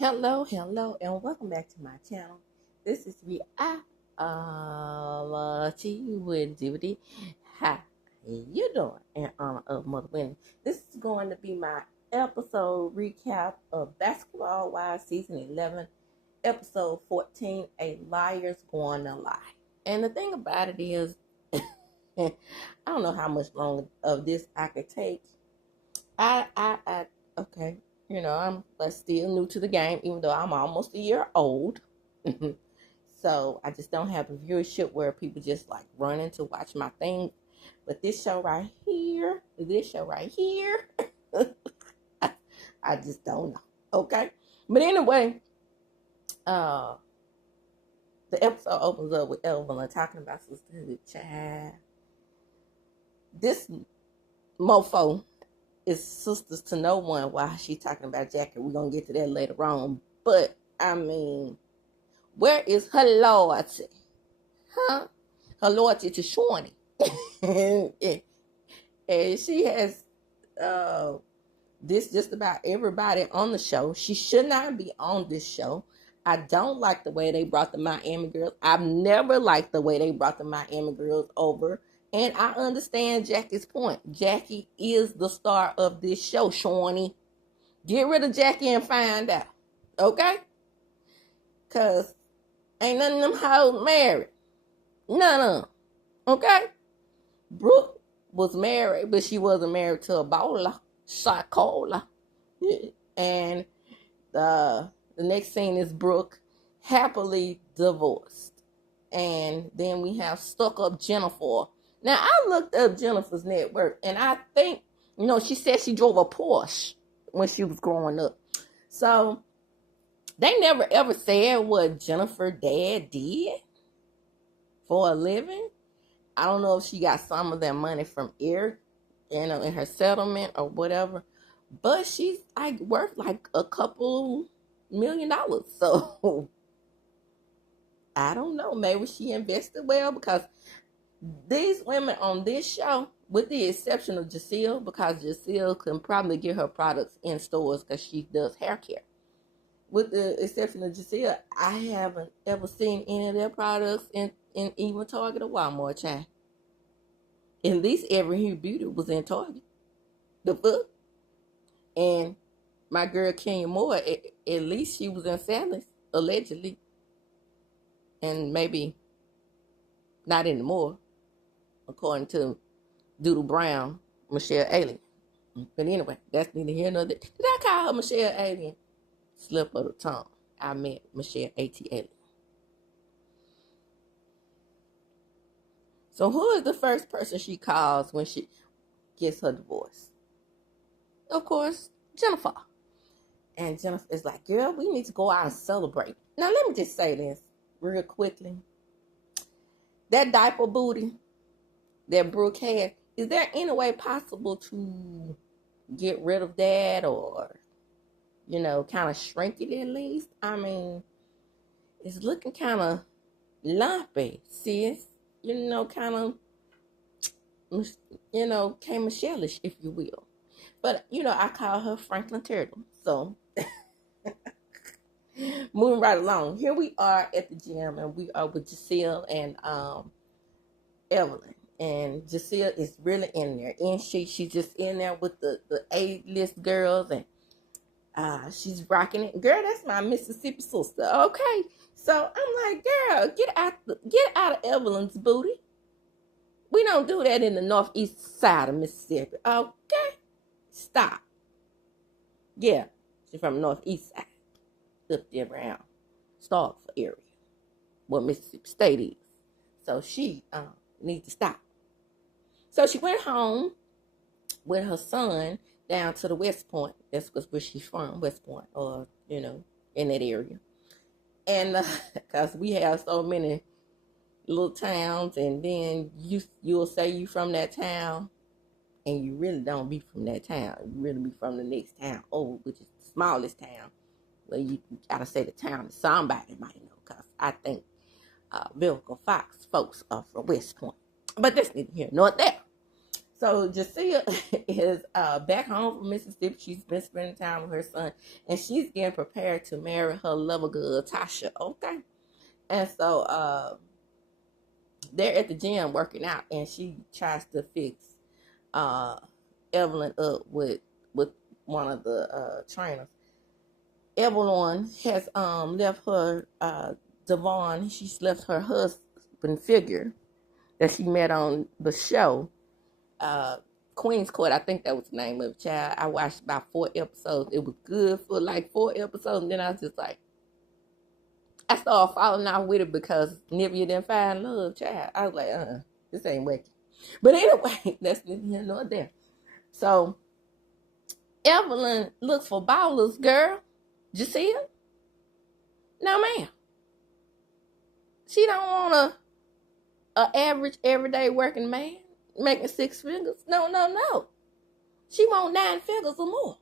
Hello, and welcome back to my channel. This is reality with Judy. How you doing? In honor of Mother Winnie. This is going to be my episode recap of Basketball Wives Season 11, Episode 14, A Liar's Going to Lie. And the thing about it is, I don't know how much longer of this I could take. Okay. I'm still new to the game, even though I'm almost a year old. So I just don't have the viewership where people just like running to watch my thing. But this show right here, I just don't know. Okay. But anyway, the episode opens up with EVELYN talking about sisterhood. Child. This mofo is sisters to no one while she talking about Jackie. We're going to get to that later on. But, I mean, where is her loyalty? Huh? Her loyalty to Shawnee. and she has this just about everybody on the show. She should not be on this show. I don't like the way they brought the Miami girls. I've never liked the way they brought the Miami girls over. And I understand Jackie's point. Jackie is the star of this show, Shawnee. Get rid of Jackie and find out. Okay? Because ain't none of them hoes married. None of them. Okay? Brooke was married, but she wasn't married to a baller. Psychola. And the next scene is Brooke happily divorced. And then we have stuck up Jennifer. Now, I looked up Jennifer's net worth, and I think, she said she drove a Porsche when she was growing up. So, they never ever said what Jennifer's dad did for a living. I don't know if she got some of that money from Eric, in her settlement or whatever. But she's, worth like a couple $1 million. So, I don't know. Maybe she invested well because these women on this show, with the exception of Giselle, because Giselle can probably get her products in stores because she does hair care. With the exception of Giselle, I haven't ever seen any of their products in even Target or Walmart, child. At least Every Hue Beauty was in Target. The fuck? And my girl Kenya Moore, at least she was in Sally's, allegedly. And maybe not anymore, according to Doodle Brown, Michelle Alien. But anyway, that's neither here nor there. Did I call her Michelle Alien? Slip of the tongue. I meant Michelle A.T. Alien. So who is the first person she calls when she gets her divorce? Of course, Jennifer. And Jennifer is like, girl, we need to go out and celebrate. Now, let me just say this real quickly. That diaper booty that Brooke had, is there any way possible to get rid of that or, kind of shrink it at least? I mean, it's looking kind of lumpy, sis. Kind of, K-Michelle-ish, if you will. But, I call her Franklin Turtle. So, moving right along. Here we are at the gym, and we are with Giselle and EVELYN. And Giselle is really in there. And she's just in there with the A-list girls, and she's rocking it. Girl, that's my Mississippi sister. Okay. So I'm like, girl, get out of EVELYN's booty. We don't do that in the northeast side of Mississippi. Okay? Stop. Yeah. She's from the northeast side. Up there around Starkville area. Where Mississippi State is. So she needs to stop. So she went home with her son down to the West Point. That's where she's from, West Point, or, in that area. And because we have so many little towns, and then you'll say you from that town, and you really don't be from that town. You really be from the next town over, which is the smallest town. Well, you gotta say the town that somebody might know, because I think Vivica Fox folks are from West Point. But that's neither here nor there. So Jasiah is back home from Mississippi. She's been spending time with her son, and she's getting prepared to marry her lover girl Tasha. Okay, and so they're at the gym working out, and she tries to fix uh, Evelyn up with one of the trainers. Evelyn has left her Devon. She's left her husband figure that she met on the show. Queen's Court, I think that was the name of the child. I watched about 4 episodes. It was good for like 4 episodes, and then I was just like, I started falling off with it because Nivea didn't find love, child. I was like, this ain't working. But anyway, that's neither here nor there. So Evelyn looks for ballers, girl. Did you see it? No, ma'am. She don't want a average, everyday working man making 6 figures. No. She want 9 figures or more.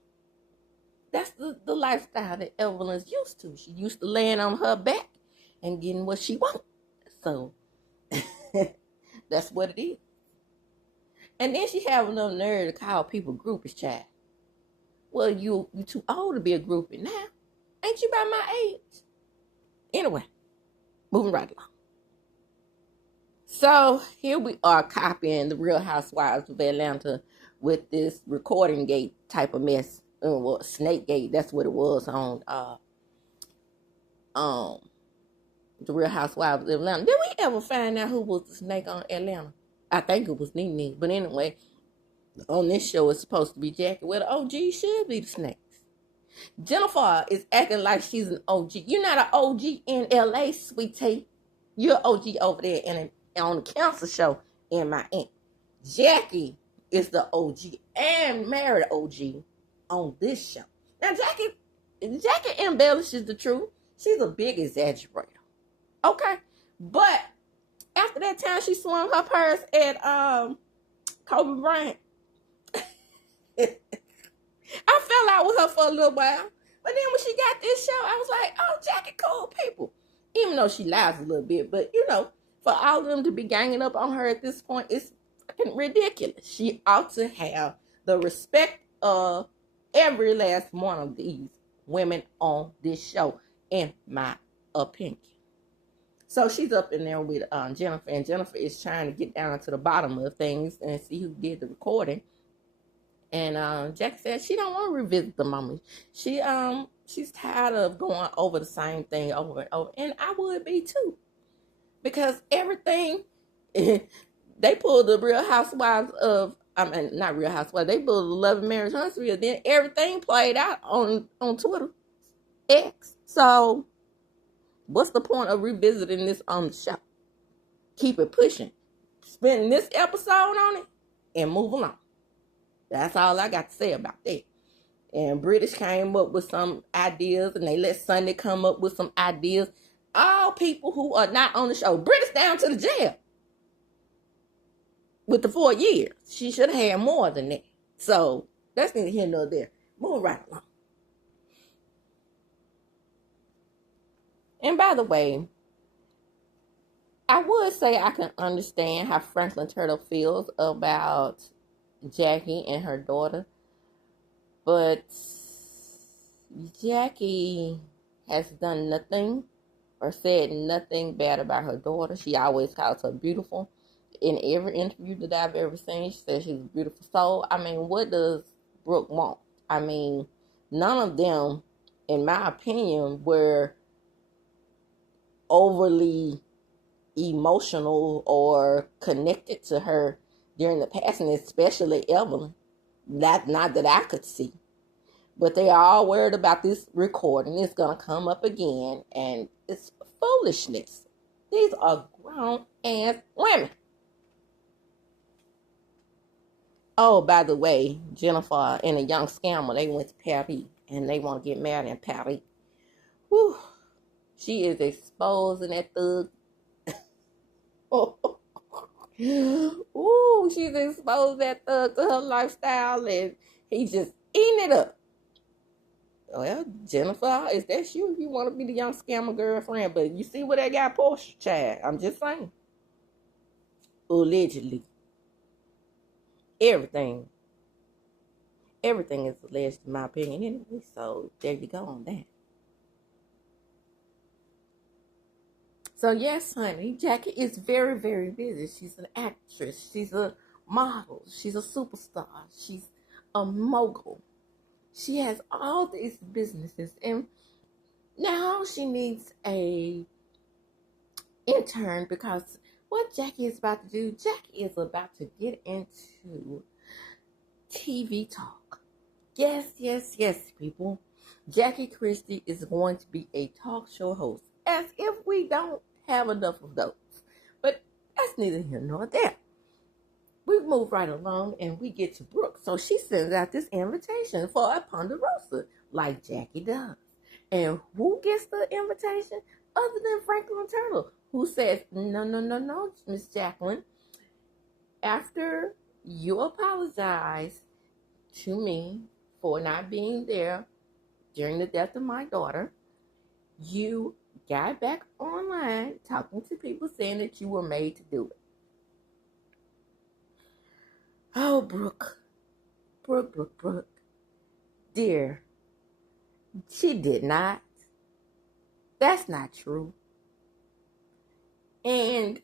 That's the lifestyle that Evelyn's used to. She used to laying on her back and getting what she wants. So that's what it is. And then she have enough nerve to call people groupies, child. Well, you too old to be a groupie now. Ain't you by my age? Anyway, moving right along. So here we are copying the Real Housewives of Atlanta with this recording gate type of mess. Well, Snake Gate, that's what it was on the Real Housewives of Atlanta. Did we ever find out who was the snake on Atlanta? I think it was Nene. But anyway, on this show it's supposed to be Jackie. Well, the OG should be the snakes. Jennifer is acting like she's an OG. You're not an OG in LA, sweetie. You're an OG over there on the council show in Miami. Jackie is the OG and married OG on this show. Now Jackie embellishes the truth. She's a big exaggerator. Okay. But after that time she swung her purse at Kobe Bryant. I fell out with her for a little while. But then when she got this show, I was like, oh, Jackie cool people. Even though she lies a little bit. But, for all of them to be ganging up on her at this point, it's fucking ridiculous. She ought to have the respect of every last one of these women on this show, in my opinion. So she's up in there with Jennifer, and Jennifer is trying to get down to the bottom of things and see who did the recording. And Jackie said she don't want to revisit the moment. She's tired of going over the same thing over and over, and I would be too, because everything they pulled the Real Housewives of, not Real Housewives, they pulled the Love and Marriage Huntsville. Then everything played out on Twitter X. So what's the point of revisiting this on the show? Keep it pushing, spending this episode on it, and move along. That's all I got to say about that. And British came up with some ideas, and they let Sunday come up with some ideas. All people who are not on the show. British down to the jail with the 4 years. She should have had more than that. So that's neither here nor there. Move right along. And by the way, I would say I can understand how Franklin Turtle feels about Jackie and her daughter, but Jackie has done nothing or said nothing bad about her daughter. She always calls her beautiful. In every interview that I've ever seen, she says she's a beautiful soul. I mean, what does Brooke want? I mean, none of them, in my opinion, were overly emotional or connected to her during the passing, especially Evelyn. Not that I could see. But they are all worried about this recording. It's going to come up again, and it's foolishness. These are grown-ass women. Oh, by the way, Jennifer and a young scammer, they went to Paris, and they want to get married in Paris. Whew. She is exposing that thug. Ooh, she's exposed that thug to her lifestyle, and he's just eating it up. Well, Jennifer, is that you want to be the young scammer girlfriend? But you see what they got Portia, child. I'm just saying. Allegedly. Everything. Everything is alleged in my opinion anyway. So there you go on that. So yes, honey, Jackie is very, very busy. She's an actress. She's a model. She's a superstar. She's a mogul. She has all these businesses, and now she needs a intern because what Jackie is about to do, Jackie is about to get into TV talk. Yes, yes, yes, people. Jackie Christie is going to be a talk show host, as if we don't have enough of those. But that's neither here nor there. We move right along and we get to Brooke. So she sends out this invitation for a Ponderosa, like Jackie does. And who gets the invitation other than Franklin Turtle, who says, no, no, no, no, Miss Jacqueline. After you apologize to me for not being there during the death of my daughter, you got back online talking to people saying that you were made to do it. Oh, Brooke. Dear, she did not. That's not true. And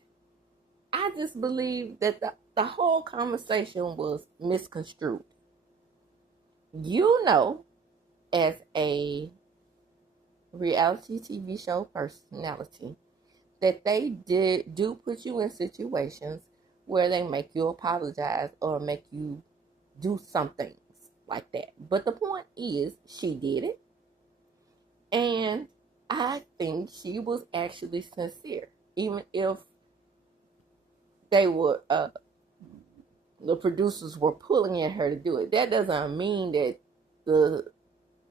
I just believe that the whole conversation was misconstrued. You know, as a reality TV show personality, that they do put you in situations where they make you apologize or make you do something like that. But the point is, she did it. And I think she was actually sincere. Even if they were, the producers were pulling at her to do it. That doesn't mean that the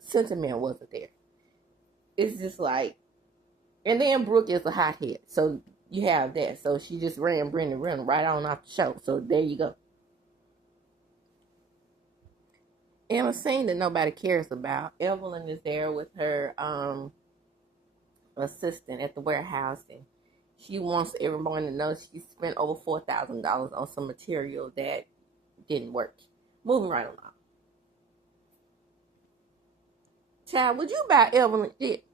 sentiment wasn't there. It's just like, and then Brooke is a hothead. So you have that. So she just ran Brenda Renner right on off the show. So there you go. In a scene that nobody cares about, Evelyn is there with her assistant at the warehouse, and she wants everyone to know she spent over $4,000 on some material that didn't work. Moving right along. Child, would you buy Evelyn shit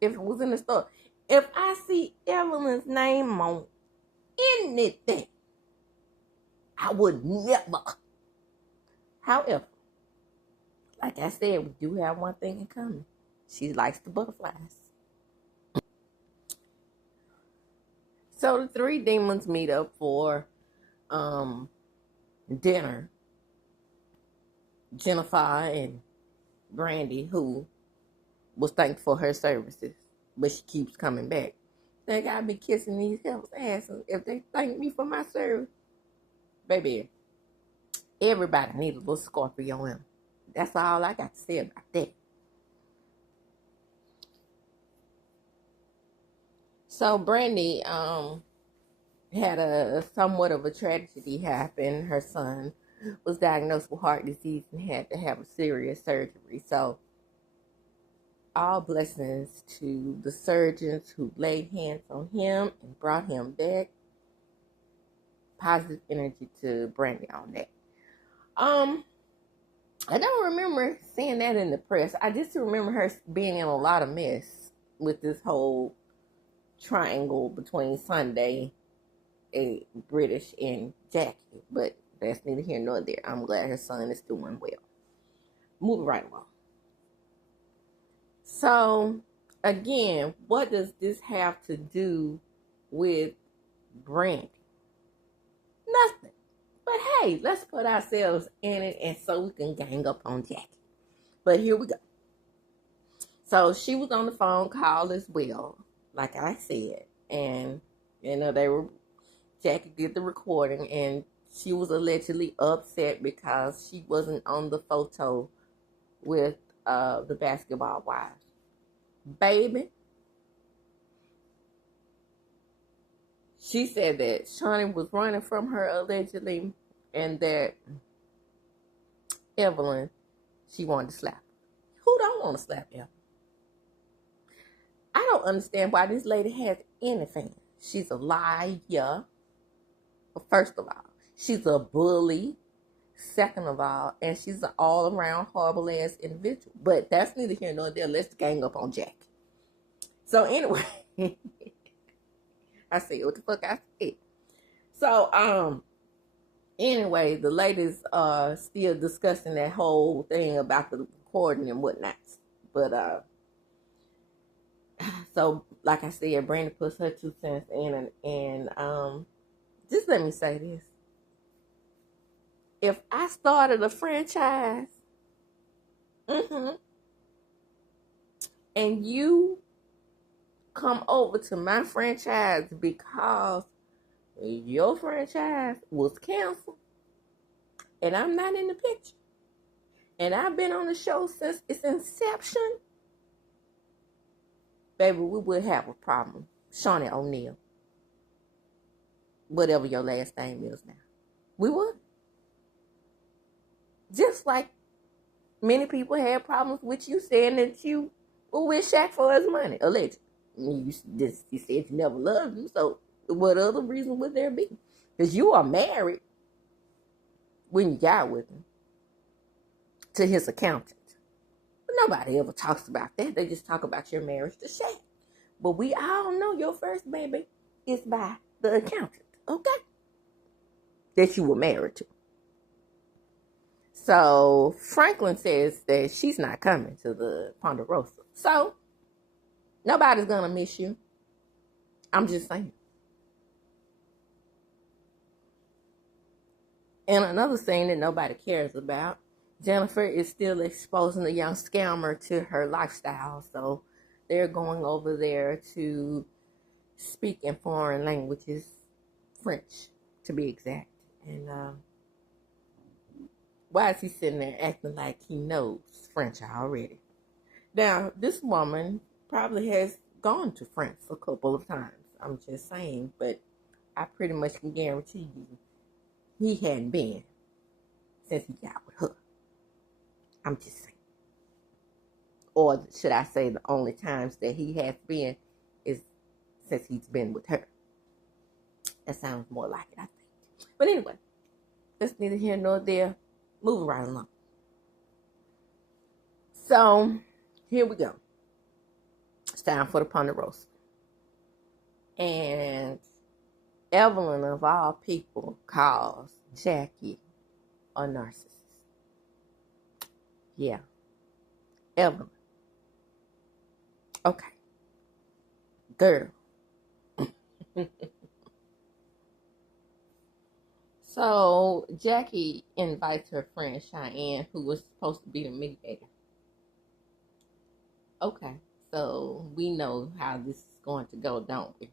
if it was in the store? If I see Evelyn's name on anything, I would never. However, like I said, we do have one thing in common. She likes the butterflies. So the three demons meet up for dinner. Jennifer and Brandy, who was thanked for her services, but she keeps coming back. They gotta be kissing these hells' asses if they thank me for my service. Baby, everybody needs a little Scorpio in them. That's all I got to say about that. So Brandy had a somewhat of a tragedy happen. Her son was diagnosed with heart disease and had to have a serious surgery. So all blessings to the surgeons who laid hands on him and brought him back. Positive energy to Brandy on that. I don't remember seeing that in the press. I just remember her being in a lot of mess with this whole triangle between Sunday, a British, and Jackie. But that's neither here nor there. I'm glad her son is doing well. Moving right along. So, again, what does this have to do with Brandy? Nothing. But hey, let's put ourselves in it and so we can gang up on Jackie. But here we go. So she was on the phone call as well, like I said. And, Jackie did the recording and she was allegedly upset because she wasn't on the photo with the basketball wives. Baby, she said that Shawnee was running from her allegedly and that Evelyn, she wanted to slap her. Who don't want to slap Evelyn? I don't understand why this lady has any fans. She's a liar. First of all, She's a bully, second of all, and she's an all-around horrible ass individual. But that's neither here nor there. Let's gang up on Jack. So anyway, I said what the fuck I said. So anyway, the ladies are still discussing that whole thing about the recording and whatnot. But so like I said, Brandon puts her 2 cents in, and just let me say this. If I started a franchise, and you come over to my franchise because your franchise was canceled, and I'm not in the picture, and I've been on the show since its inception, baby, we would have a problem. Shawnee O'Neal. Whatever your last name is now. We would. Just like many people had problems with you saying that you were with Shaq for his money, allegedly. You said you never loved him, so what other reason would there be? Because you are married when you got with him to his accountant. But nobody ever talks about that. They just talk about your marriage to Shaq. But we all know your first baby is by the accountant, okay? That you were married to. So Franklin says that she's not coming to the Ponderosa. So nobody's going to miss you. I'm just saying. And another thing that nobody cares about, Jennifer is still exposing the young scammer to her lifestyle. So they're going over there to speak in foreign languages, French to be exact. And why is he sitting there acting like he knows French already? Now, this woman probably has gone to France a couple of times. I'm just saying, but I pretty much can guarantee you he hadn't been since he got with her. I'm just saying. Or should I say the only times that he has been is since he's been with her. That sounds more like it, I think. But anyway, that's neither here nor there. Moving right along. So, here we go. It's time for the Ponderosa. And Evelyn, of all people, calls Jackie a narcissist. Yeah. Evelyn. Okay. Girl. So, Jackie invites her friend Cheyenne, who was supposed to be the mediator. Okay, so we know how this is going to go, don't we?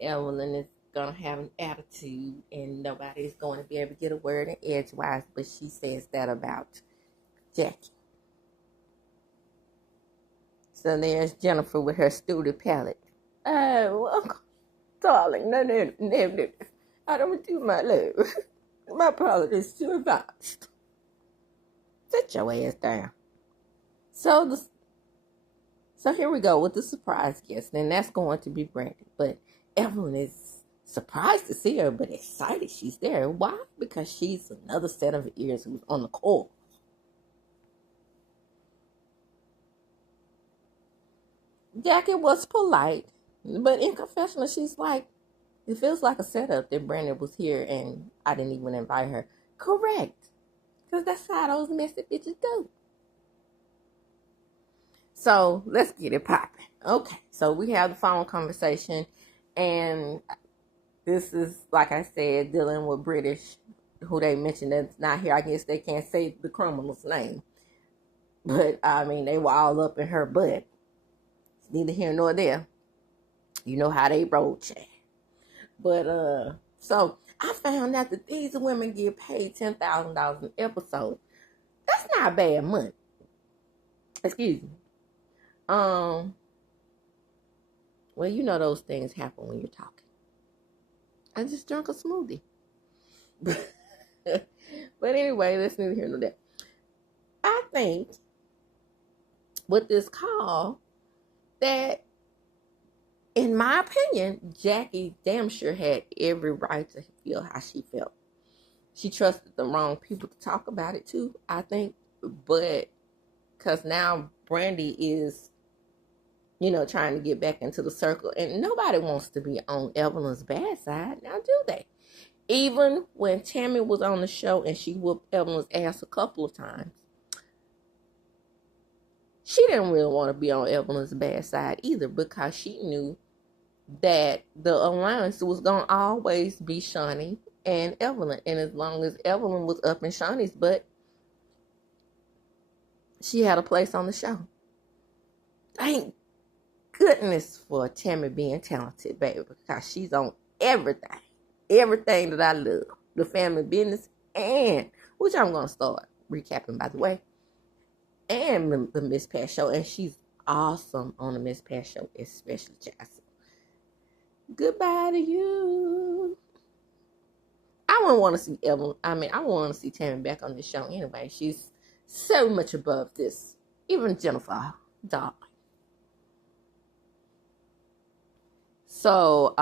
Evelyn is going to have an attitude, and nobody's going to be able to get a word in edgewise, but she says that about Jackie. So there's Jennifer with her stupid palate. Oh, well, darling, no. I don't do my love. My palate is too advanced. Sit your ass down. So here we go with the surprise guest, and that's going to be Brandy. But everyone is surprised to see her, but excited she's there. Why? Because she's another set of ears who's on the call. Jackie was polite, but in confessional, she's like, it feels like a setup that Brandon was here and I didn't even invite her. Correct. Because that's how those messy bitches do. So, let's get it popping. Okay, so we have the phone conversation. And this is, like I said, dealing with British, who they mentioned that's not here. I guess they can't say the criminal's name. But, I mean, they were all up in her butt. It's neither here nor there. You know how they roll, Chad. But, so I found out that these women get paid $10,000 an episode. That's not bad money. Excuse me. Well, you know those things happen when you're talking. I just drank a smoothie. But anyway, let's neither here nor there. I think with this call that, in my opinion, Jackie damn sure had every right to feel how she felt. She trusted the wrong people to talk about it too, I think. But because now Brandy is, trying to get back into the circle, and nobody wants to be on Evelyn's bad side. Now, do they? Even when Tammy was on the show and she whooped Evelyn's ass a couple of times, she didn't really want to be on Evelyn's bad side either, because she knew that the alliance was going to always be Shaunie and Evelyn. And as long as Evelyn was up in Shaunie's butt, she had a place on the show. Thank goodness for Tammy being talented, baby, because she's on everything. Everything that I love. The family business, and which I'm going to start recapping, by the way, and the Miss Pat show. And she's awesome on the Miss Pat show, especially Jasmine. Goodbye to you. I wouldn't want to see Evelyn. I wouldn't want to see Tammy back on the show anyway. She's so much above this. Even Jennifer, darling. So,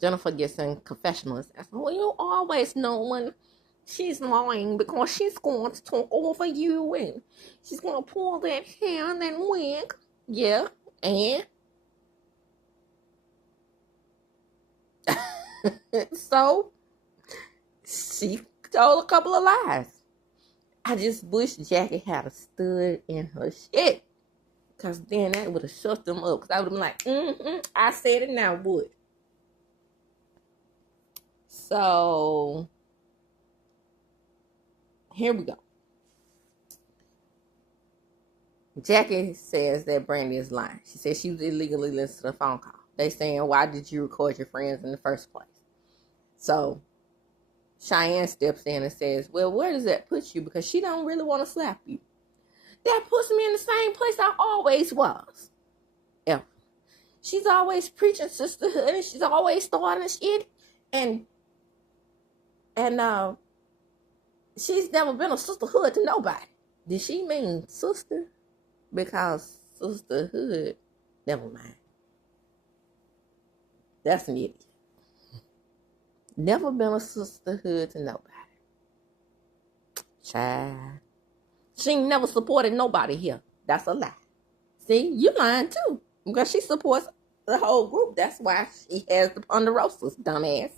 Jennifer gets in confessionals. I said, well, you always know when she's lying, because she's going to talk over you, and she's going to pull that hair and that wig. Yeah, and so she told a couple of lies. I just wish Jackie had a stood in her shit, because then that would have shut them up. Because I would have been like, I said it now, would. So, here we go. Jackie says that Brandy is lying. She says she was illegally listening to the phone call. They saying, why did you record your friends in the first place? So, Cheyenne steps in and says, well, where does that put you? Because she don't really want to slap you. That puts me in the same place I always was. Yeah. She's always preaching sisterhood, and she's always starting shit. And she's never been a sisterhood to nobody. Did she mean sister? Because sisterhood, never mind. That's an idiot. Never been a sisterhood to nobody. Child. She ain't never supported nobody here. That's a lie. See, you lying too. Because she supports the whole group. That's why she has the Ponderosas, dumbass.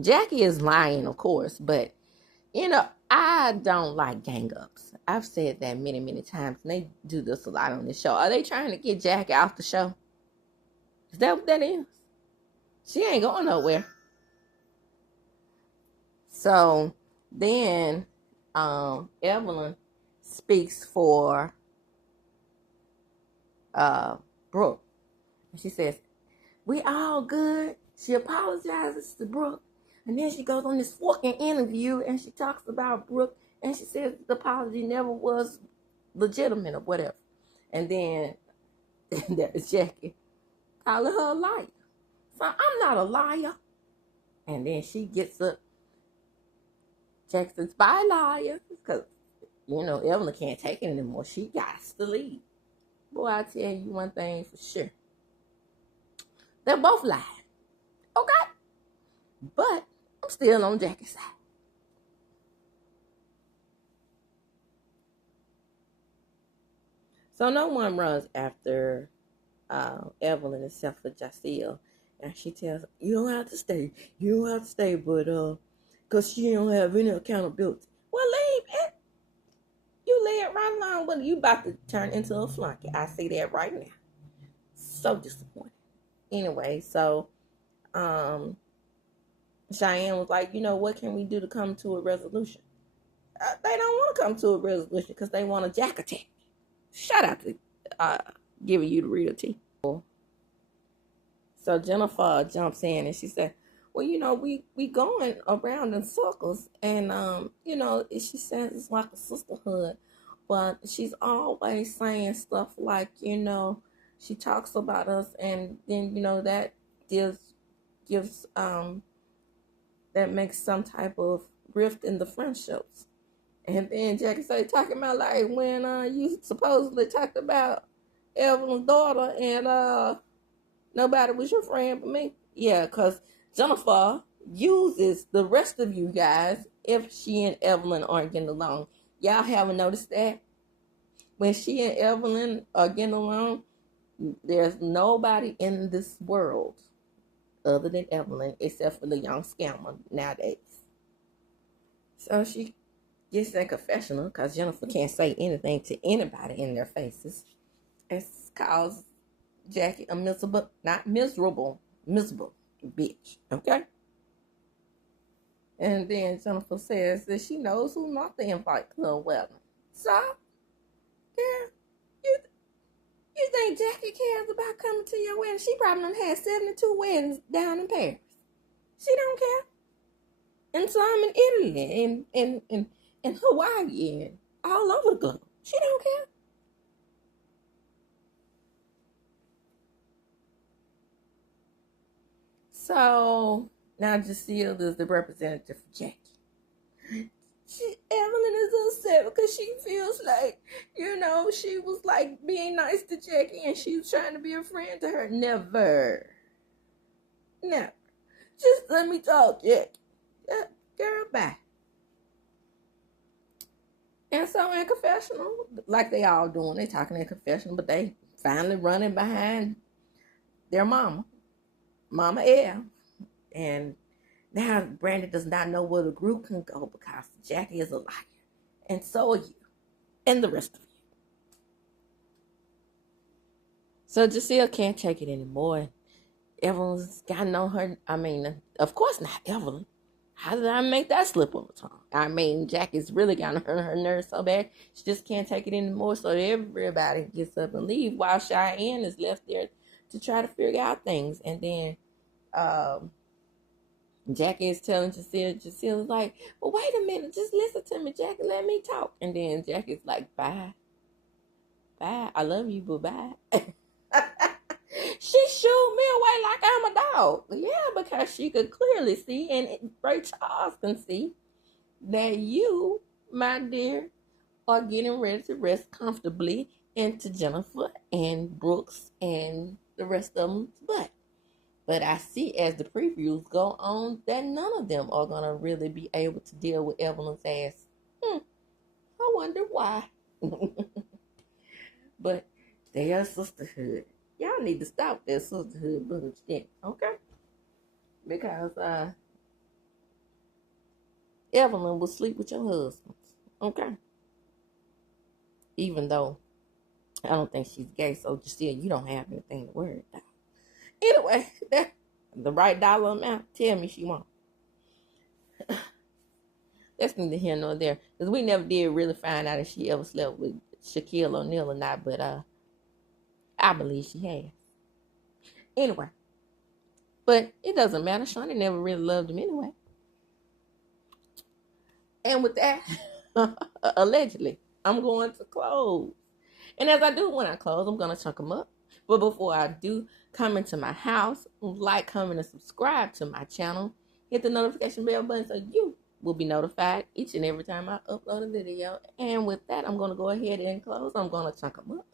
Jackie is lying, of course, but, I don't like gang-ups. I've said that many, many times, and they do this a lot on this show. Are they trying to get Jackie off the show? Is that what that is? She ain't going nowhere. So, then, Evelyn speaks for Brooke. And she says, we all good. She apologizes to Brooke. And then she goes on this fucking interview and she talks about Brooke. And she says the apology never was legitimate or whatever. And then there's Jackie calling her a liar. So I'm not a liar. And then she gets up. Jackie says, bye, liar. Because, Evelyn can't take it anymore. She got to leave. Boy, I tell you one thing for sure. They're both lying. Okay? But I'm still on Jackie's side. So no one runs after Evelyn except for Jacelle. And she tells her, you don't have to stay. You don't have to stay, but because she don't have any accountability. Well, leave it. You lay it right along, but you about to turn into a flunky. I see that right now. So disappointed. Anyway, so Cheyenne was like, what can we do to come to a resolution? They don't want to come to a resolution because they want a jack attack. Shout out to giving you the real tea. So Jennifer jumps in and she said, well, we going around in circles. And, she says it's like a sisterhood. But she's always saying stuff like, she talks about us. And then, that gives that makes some type of rift in the friendships. And then Jackie started talking about like when you supposedly talked about Evelyn's daughter and Nobody was your friend but me. Yeah, because Jennifer uses the rest of you guys if she and Evelyn aren't getting along. Y'all haven't noticed that? When she and Evelyn are getting along, there's nobody in this world other than Evelyn except for the young scammer nowadays. So she gets that confessional because Jennifer can't say anything to anybody in their faces. It calls Jackie a miserable, not miserable, miserable bitch. Okay? And then Jennifer says that she knows who not to invite to her wedding. So, girl, you think Jackie cares about coming to your wedding? She probably done had 72 weddings down in Paris. She don't care. And some in Italy and Hawaii and all over the globe. She don't care. So now Giselle is the representative for Jackie. Evelyn is upset because she feels like, she was like being nice to Jackie and she was trying to be a friend to her. Never. Just let me talk, Jackie. Girl, bye. And so in confessional, like they all doing, they talking in confessional, but they finally running behind their mama L. And now Brandon does not know where the group can go because Jackie is a liar. And so are you. And the rest of you. So Giselle can't take it anymore. Evelyn's gotten on her. Of course not Evelyn. How did I make that slip on the tongue? Jackie's really gotten her nerves so bad. She just can't take it anymore. So everybody gets up and leave while Cheyenne is left there to try to figure out things. And then Jackie is telling Giselle is like, well, wait a minute, just listen to me, Jackie, let me talk. And then Jackie's like, bye, I love you, but bye. She shooed me away like I'm a dog. Yeah, because she could clearly see, and Ray Charles can see, that you, my dear, are getting ready to rest comfortably into Jennifer and Brooks and the rest of them. But I see as the previews go on that none of them are going to really be able to deal with Evelyn's ass. I wonder why. But they are sisterhood. Y'all need to stop that sisterhood bullshit, okay? Because Evelyn will sleep with your husbands, okay? Even though I don't think she's gay, so Giselle, you don't have anything to worry about. Anyway, the right dollar amount, tell me she won't. That's neither here nor there. Because we never did really find out if she ever slept with Shaquille O'Neal or not, but I believe she has. Anyway, but it doesn't matter. Shawnee never really loved him anyway. And with that, allegedly, I'm going to close. And as I do when I close, I'm going to chunk them up. But before I do, come into my house, like, comment, and subscribe to my channel. Hit the notification bell button so you will be notified each and every time I upload a video. And with that, I'm going to go ahead and close. I'm going to chunk them up.